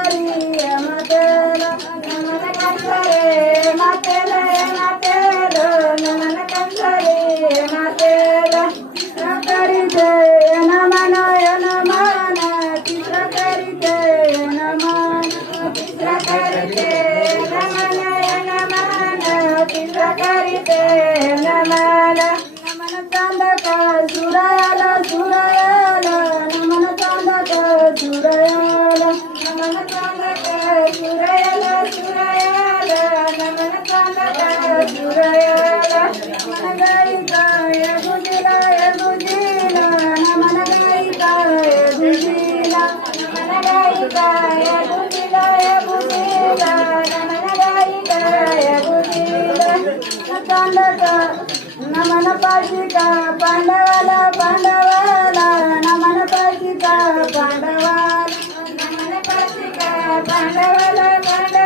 Matela, Matela, Matela, Matela, तांडका नमन पाचिका पांडवाला पांडवाला नमन पाचिका पांडवाला. नमन पाचिका पांडवाला पांडव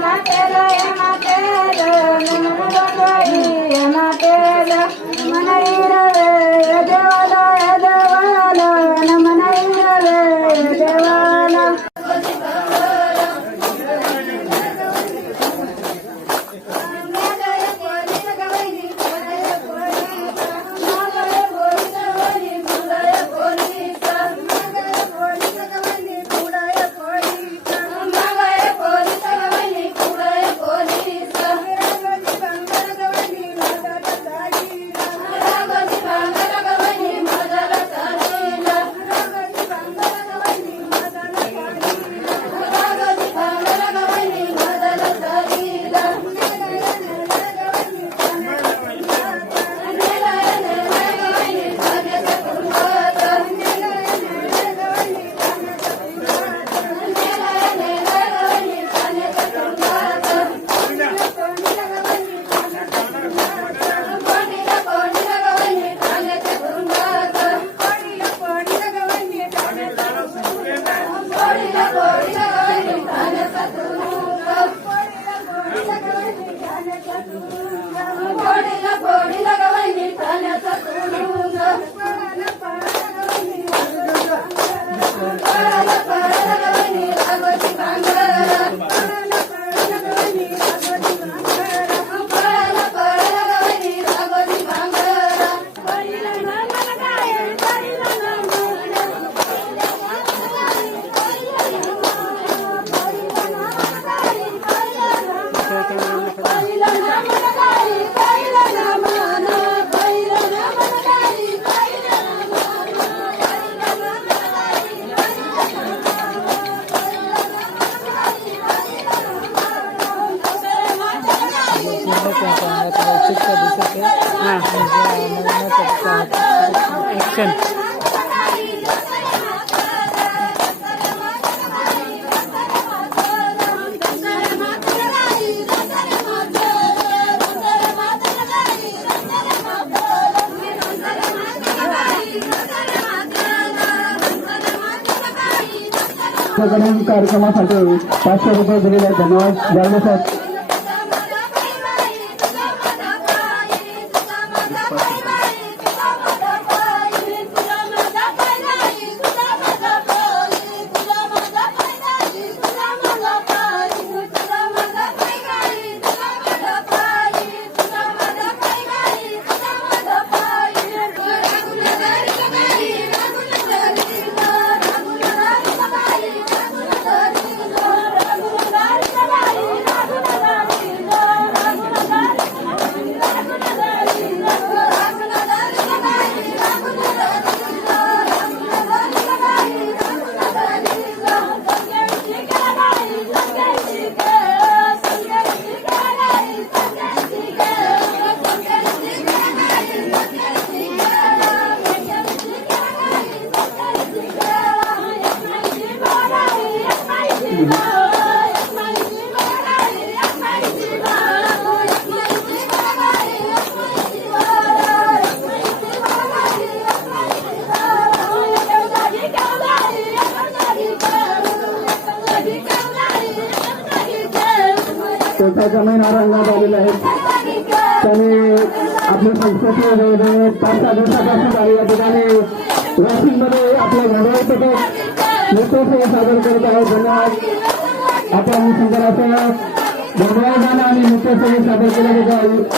Matela, ॲक्शन कार्यक्रमासाठी पाचशे रुपये दिलेला धन्यवाद. धर्मसाहेब त्याचा महिना रंगात आलेले आहेत त्याने आपल्या संस्कृती जवळजवळ पाच सहा दिवसापासून आली या ठिकाणी वाशिममध्ये आपल्या घडवळ पथक सादर करत आहोत धन्यवाद आपण सुंदर असं धन्यवाद आणि नृत्योत्सव सादर केलं जातं